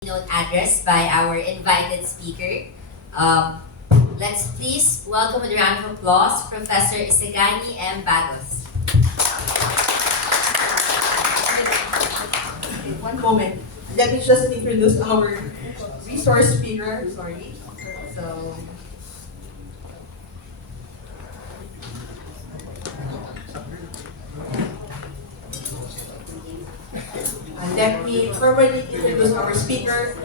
Keynote address by our invited speaker. Let's please welcome with a round of applause Professor Isagani M. Bagos. One moment. Let me just introduce our resource speaker. Sorry. So, let me formally introduce our speaker.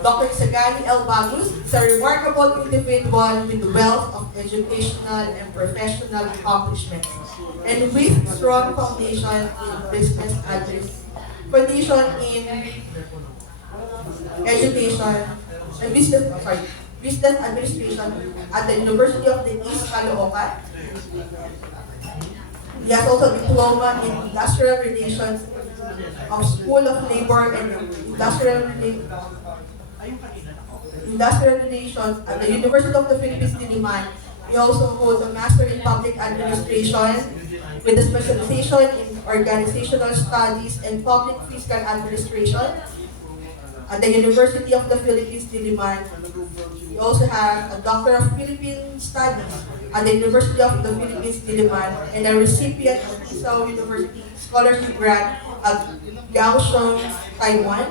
Dr. Isagani L. Bagos is a remarkable individual with wealth of educational and professional accomplishments, and with strong foundation in business business administration at the University of the East Caloocan. He has also a diploma in industrial relations of School of Labor and Industrial Relations at the University of the Philippines, Diliman. He also holds a Master in Public Administration with a specialization in Organizational Studies and Public Fiscal Administration at the University of the Philippines, Diliman. He also has a Doctor of Philippine Studies at the University of the Philippines, Diliman, and a recipient of Isao University Scholarship Grant at Kaohsiung, Taiwan.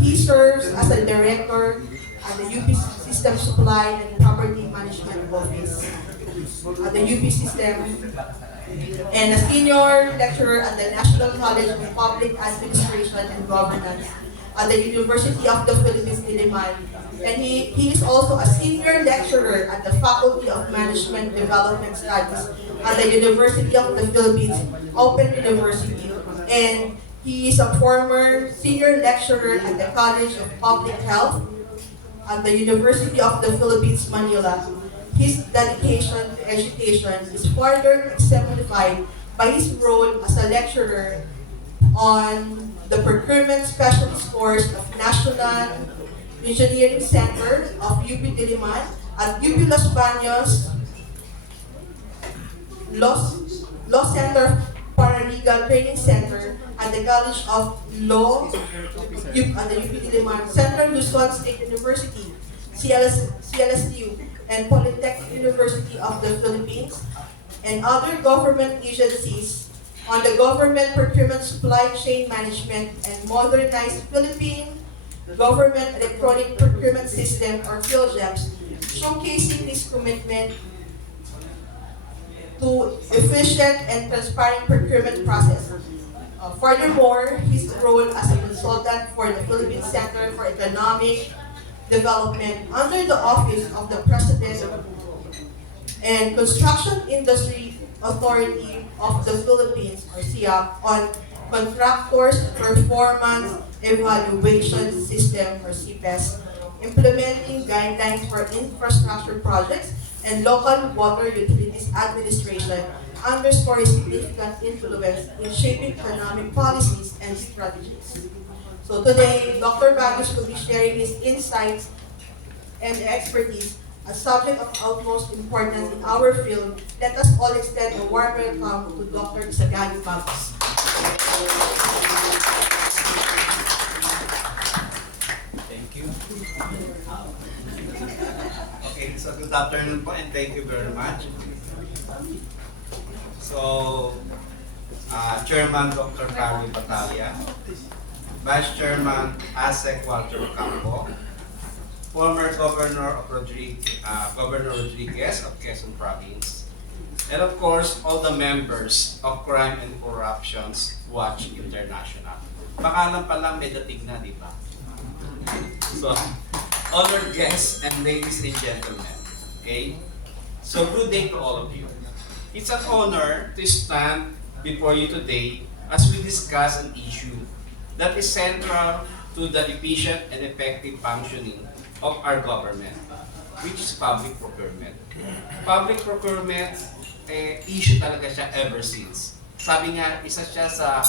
He serves as a director at the UP System Supply and Property Management Office at the UP System, and a senior lecturer at the National College of Public Administration and Governance at the University of the Philippines, Diliman. And he is also a senior lecturer at the Faculty of Management Development Studies at the University of the Philippines, Open University. And he is a former senior lecturer at the College of Public Health at the University of the Philippines, Manila. His dedication to education is further exemplified by his role as a lecturer on the Procurement Specialist course of National Engineering Center of UP Diliman at UP Los Baños Law Center Paralegal Training Center at the College of Law at the UP Diliman, Central Luzon State University, CLSU, and Polytechnic University of the Philippines, and other government agencies on the Government Procurement Supply Chain Management and Modernized Philippine Government Electronic Procurement System, or PhilGEPS, showcasing his commitment to efficient and transparent procurement process. Furthermore, his role as a consultant for the Philippine Center for Economic Development under the Office of the President and Construction Industry Authority of the Philippines, or SIAP, on Contractors Performance Evaluation System, or CPES, implementing guidelines for infrastructure projects and local water utilities administration, underscore his significant influence in shaping economic policies and strategies. So today, Dr. Bagos will be sharing his insights and expertise, a subject of utmost importance in our field. Let us all extend a warm welcome to Dr. Isagani Bagos. Thank you. Okay, so good afternoon po and thank you very much. So, Chairman Dr. Carly Batalya, Vice Chairman ASEC Walter Ocampo, former Governor Rodriguez of Quezon Province, and of course, all the members of Crime and Corruptions Watch International. Baka lang pala may dating na, di ba? So, honored guests and ladies and gentlemen, okay? So, good day to all of you. It's an honor to stand before you today as we discuss an issue that is central to the efficient and effective functioning of our government, which is public procurement. Public procurement, issue talaga siya ever since. Sabi nga, isa siya sa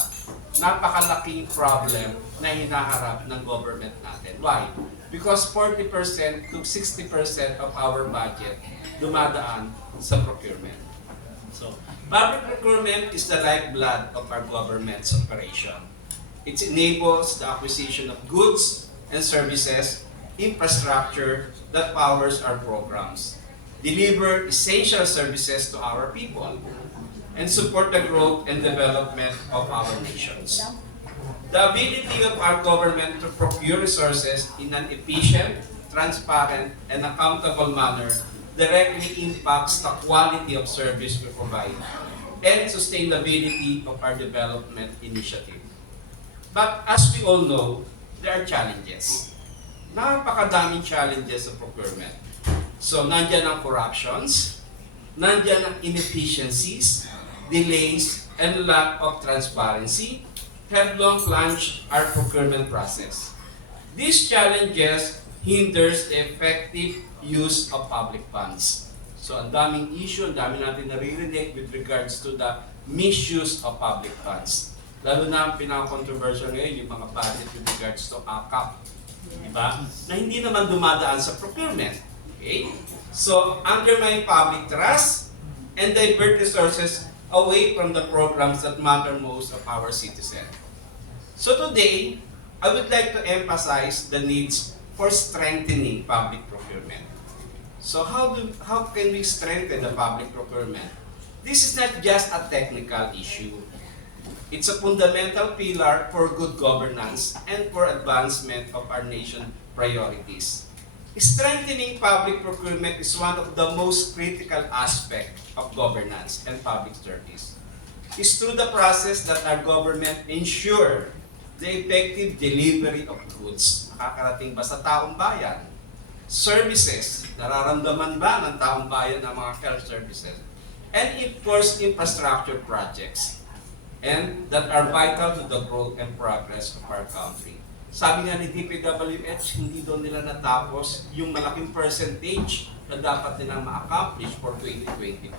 napakalaking problem na hinaharap ng government natin. Why? Because 40% to 60% of our budget dumadaan sa procurement. So, public procurement is the lifeblood of our government's operation. It enables the acquisition of goods and services, infrastructure that powers our programs, deliver essential services to our people, and support the growth and development of our nations. The ability of our government to procure resources in an efficient, transparent, and accountable manner directly impacts the quality of service we provide and sustainability of our development initiative. But as we all know, there are challenges. Napakadaming challenges sa procurement. So, nandyan ang corruptions, nandyan ang inefficiencies, delays, and lack of transparency have long plunged our procurement process. These challenges hinders the effective use of public funds. So, ang daming issue, ang dami natin naririnig with regards to the misuse of public funds. Lalo na ang pinaka-controversial ngayon, yung mga budget with regards to ACAP. Diba? Na hindi naman dumadaan sa procurement. Okay? So, undermine public trust and divert resources away from the programs that matter most of our citizens. So today, I would like to emphasize the needs for strengthening public procurement. So how can we strengthen the public procurement? This is not just a technical issue. It's a fundamental pillar for good governance and for advancement of our nation priorities. Strengthening public procurement is one of the most critical aspects of governance and public service. It's through the process that our government ensure the effective delivery of goods. Nakakarating ba sa taong bayan? Services, nararamdaman ba ng taong bayan ang mga health services? And of course, infrastructure projects, and that are vital to the growth and progress of our country. Sabi nga ni DPWH, hindi daw nila natapos yung malaking percentage na dapat nilang ma-accomplish for 2024.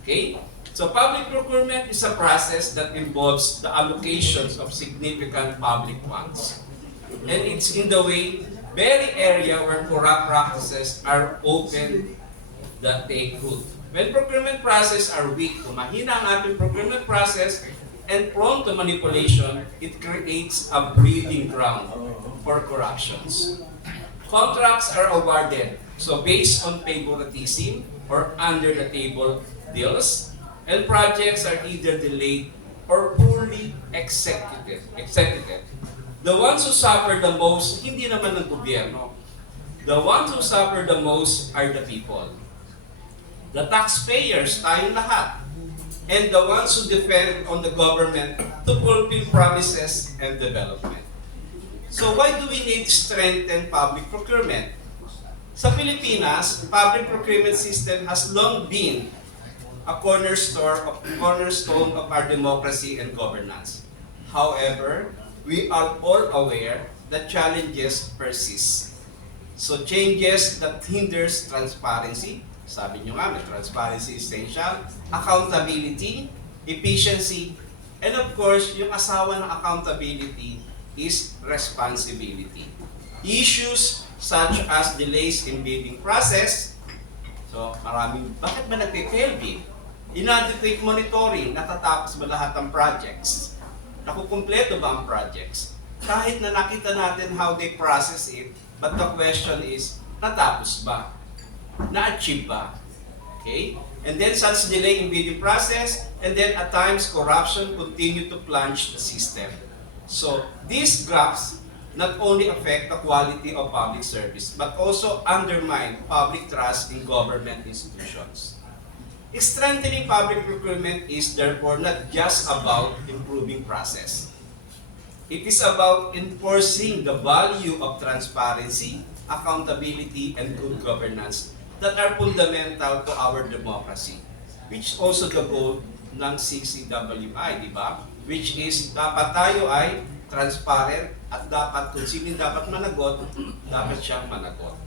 Okay? So public procurement is a process that involves the allocations of significant public funds. And it's in the very area where corrupt practices are open that take root. When procurement processes are weak, kung mahina ang ating procurement process, and prone to manipulation, it creates a breeding ground for corruptions. Contracts are awarded, so based on favoritism or under-the-table deals, and projects are either delayed or poorly executed. The ones who suffer the most, hindi naman ng gobyerno. The ones who suffer the most are the people. The taxpayers, tayong lahat. And the ones who depend on the government to fulfill promises and development. So why do we need to strengthen public procurement? Sa Pilipinas, the public procurement system has long been a cornerstone of our democracy and governance. However, we are all aware that challenges persist. So changes that hinders transparency, sabi nyo nga, may transparency essential, accountability, efficiency, and of course, yung asawa ng accountability is responsibility. Issues such as delays in bidding process, so maraming, bakit ba nagpe-fail bid? Inadequate monitoring, natatapos ba lahat ng projects? Nakukumpleto ba ang projects? Kahit na nakita natin how they process it, but the question is, natapos ba? Na-achieve ba? Okay? And then such delay in bidding process, and then at times corruption continue to plunge the system. So these graphs not only affect the quality of public service, but also undermine public trust in government institutions. Strengthening public procurement is therefore not just about improving process. It is about enforcing the value of transparency, accountability, and good governance that are fundamental to our democracy, which is also the goal ng CCWI, di ba? Which is, dapat tayo ay transparent at dapat kung sino dapat managot, dapat siyang managot.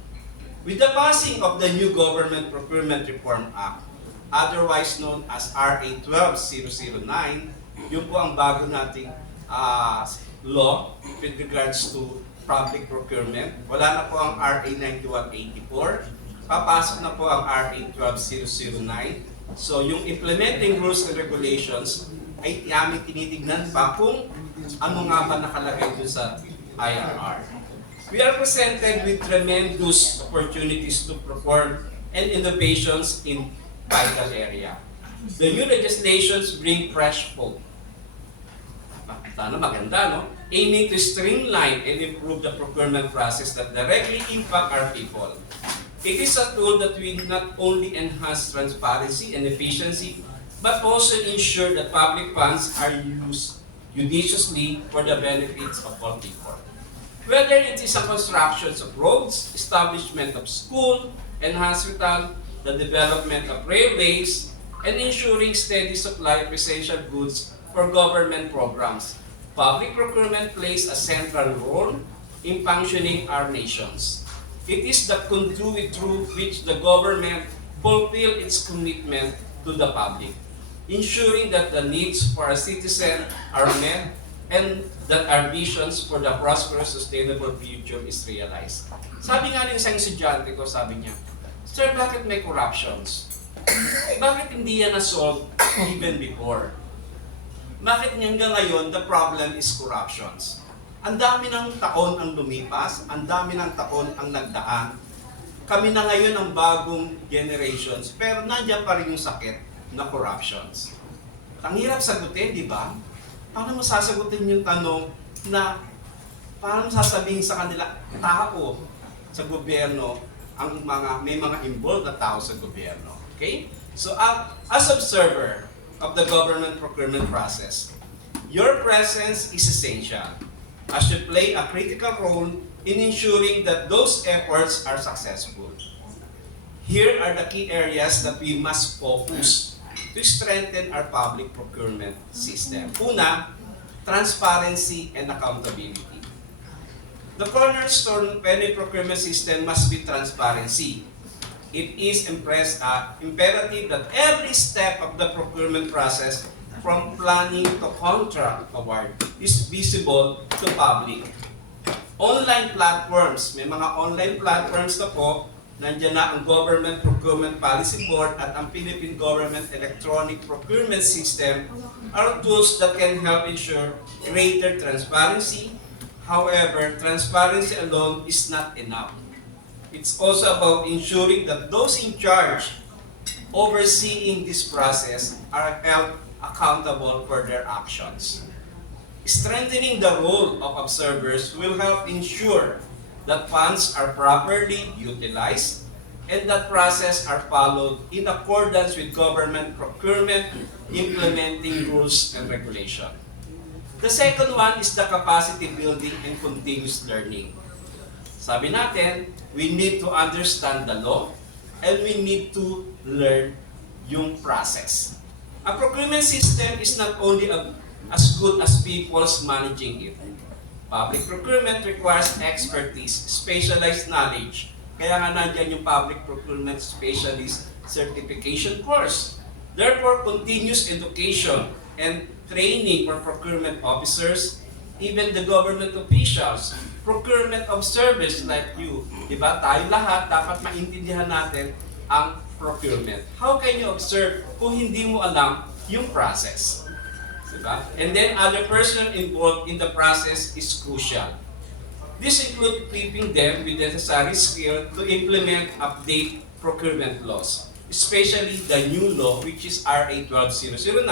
With the passing of the new Government Procurement Reform Act, otherwise known as RA 12009, yun po ang bago nating law with regards to public procurement. Wala na po ang RA 9184. Papasok na po ang RA 12009. So yung implementing rules and regulations ay aming tinitignan pa kung Ano nga ba nakalagay dun sa IRR? We are presented with tremendous opportunities to perform and innovations in vital area. The new legislations bring fresh hope. Sana maganda, no? Aiming to streamline and improve the procurement process that directly impact our people. It is a tool that will not only enhance transparency and efficiency, but also ensure that public funds are used judiciously for the benefits of all people. Whether it is a construction of roads, establishment of school and hospital, the development of railways, and ensuring steady supply of essential goods for government programs, public procurement plays a central role in functioning our nations. It is the conduit through which the government fulfills its commitment to the public, ensuring that the needs for our citizens are met and that our visions for the prosperous, sustainable future is realized. Sabi nga ng isang estudyante ko, sabi niya, Sir, bakit may corruptions? Bakit hindi yan na-solve even before? Bakit hanggang ngayon, the problem is corruptions? Ang dami ng taon ang lumipas, ang dami ng taon ang nagdaan. Kami na ngayon ang bagong generations, pero nandiyan pa rin yung sakit na corruptions. Ang hirap sagutin, di ba? Paano mo sasagutin yung tanong na paano mo sasabihin sa kanila, tao sa gobyerno, may mga involved na tao sa gobyerno. Okay? So, as observer of the government procurement process, your presence is essential as you play a critical role in ensuring that those efforts are successful. Here are the key areas that we must focus to strengthen our public procurement system. Una, transparency and accountability. The cornerstone of any procurement system must be transparency. It is imperative that every step of the procurement process, from planning to contract award, is visible to public. Online platforms, may mga online platforms na po. Nandiyan na ang Government Procurement Policy Board at ang Philippine Government Electronic Procurement System are tools that can help ensure greater transparency. However, transparency alone is not enough. It's also about ensuring that those in charge overseeing this process are held accountable for their actions. Strengthening the role of observers will help ensure that funds are properly utilized and that processes are followed in accordance with government procurement implementing rules and regulation. The second one is the capacity building and continuous learning. Sabi natin, we need to understand the law and we need to learn yung process. A procurement system is not only as good as people's managing it. Public procurement requires expertise, specialized knowledge. Kaya nga nandiyan yung Public Procurement Specialist Certification course. Therefore, continuous education and training for procurement officers, even the government officials, procurement observers like you. Diba? Tayo lahat dapat maintindihan natin ang procurement. How can you observe kung hindi mo alam yung process? Diba? And then other person involved in the process is crucial. This includes equipping them with the necessary skill to implement update procurement laws, especially the new law which is RA 12009,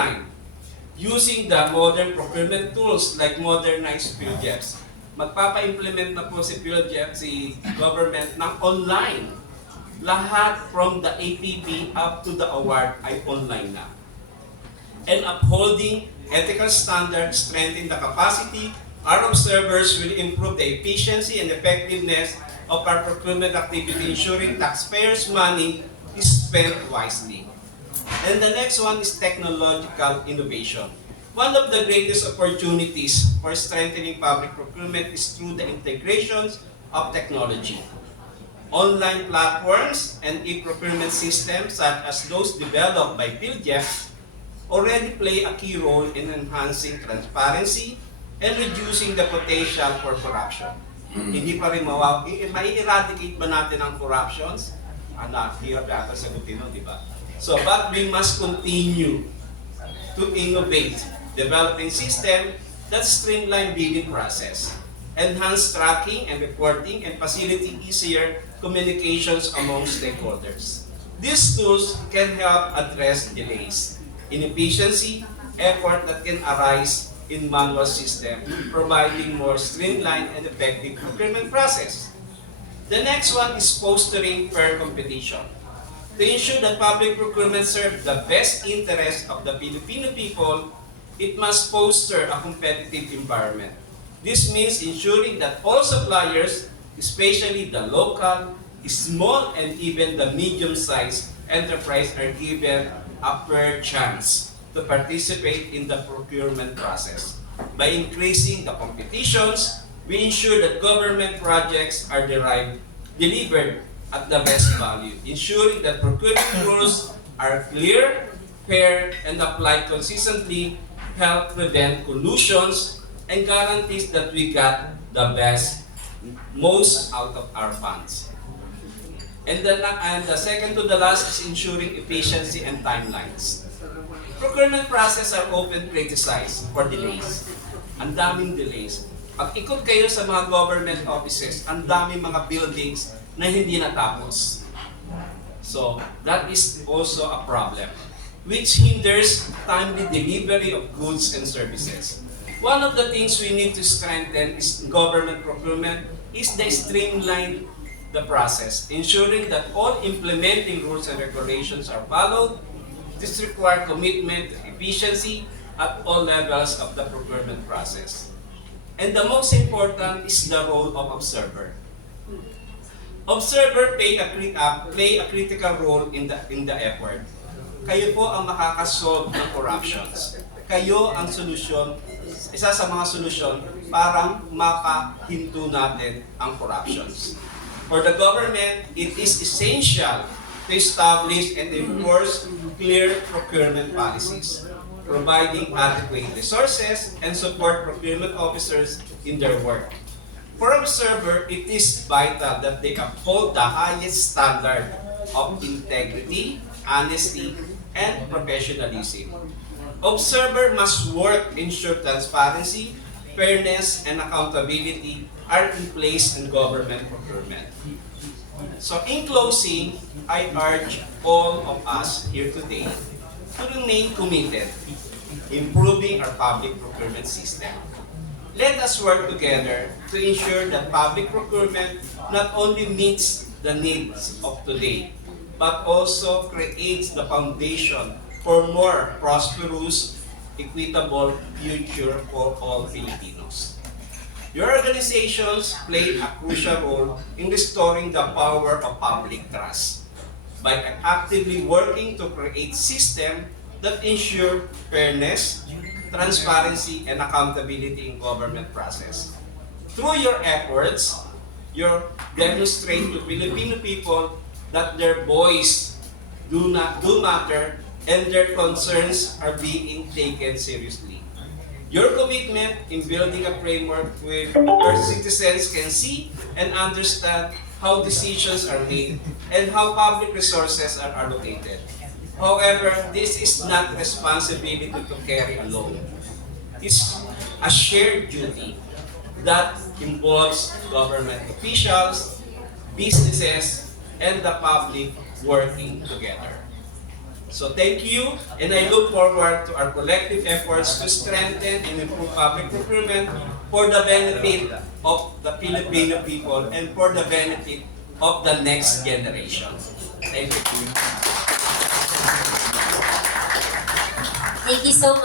using the modern procurement tools like modernized PhilJeps. Magpapa-implement na po si PhilJeps, si government, ng online. Lahat from the APP up to the award ay online na. And upholding ethical standards, strengthen the capacity, our observers will improve the efficiency and effectiveness of our procurement activity, ensuring taxpayers' money is spent wisely. And the next one is technological innovation. One of the greatest opportunities for strengthening public procurement is through the integrations of technology. Online platforms and e-procurement systems such as those developed by PhilJeps already play a key role in enhancing transparency and reducing the potential for corruption. Hindi pa rin mai-eradicate ba natin ang corruptions? Hirap yata sagutin nun, di ba? So, but we must continue to innovate, developing system that streamline bidding process, enhance tracking and reporting, and facilitate easier communications among stakeholders. These tools can help address delays, inefficiency, effort that can arise in manual system, providing more streamlined and effective procurement process. The next one is fostering fair competition. To ensure that public procurement serves the best interest of the Filipino people, it must foster a competitive environment. This means ensuring that all suppliers, especially the local, small, and even the medium-sized enterprise, are given a fair chance to participate in the procurement process. By increasing the competitions, we ensure that government projects are delivered at the best value, ensuring that procurement rules are clear, fair, and applied consistently, help prevent collusions, and guarantees that we got the most out of our funds. And the second to the last is ensuring efficiency and timelines. Procurement process are often criticized for delays. Ang daming delays. Pag ikot kayo sa mga government offices, ang daming mga buildings na hindi natapos. So, that is also a problem, which hinders timely delivery of goods and services. One of the things we need to strengthen is government procurement is the streamline the process, ensuring that all implementing rules and regulations are followed. This requires commitment to efficiency at all levels of the procurement process. And the most important is the role of observer. Observer play a critical role in the effort. Kayo po ang makakasolve ng corruptions. Kayo ang solusyon, isa sa mga solusyon para mapahinto natin ang corruptions. For the government, it is essential to establish and enforce clear procurement policies, providing adequate resources and support procurement officers in their work. For observer, it is vital that they uphold the highest standard of integrity, honesty, and professionalism. Observer must work to ensure transparency, fairness, and accountability are in place in government procurement. So in closing, I urge all of us here today to remain committed improving our public procurement system. Let us work together to ensure that public procurement not only meets the needs of today, but also creates the foundation for more prosperous, equitable future for all Filipinos. Your organizations play a crucial role in restoring the power of public trust by actively working to create systems that ensure fairness, transparency, and accountability in government process. Through your efforts, you demonstrate to Filipino people that their voice do matter and their concerns are being taken seriously. Your commitment in building a framework where our citizens can see and understand how decisions are made and how public resources are allocated. However, this is not responsibility to carry alone. It's a shared duty that involves government officials, businesses, and the public working together. So thank you, and I look forward to our collective efforts to strengthen and improve public procurement for the benefit of the Filipino people and for the benefit of the next generation. Thank you. Thank you so much.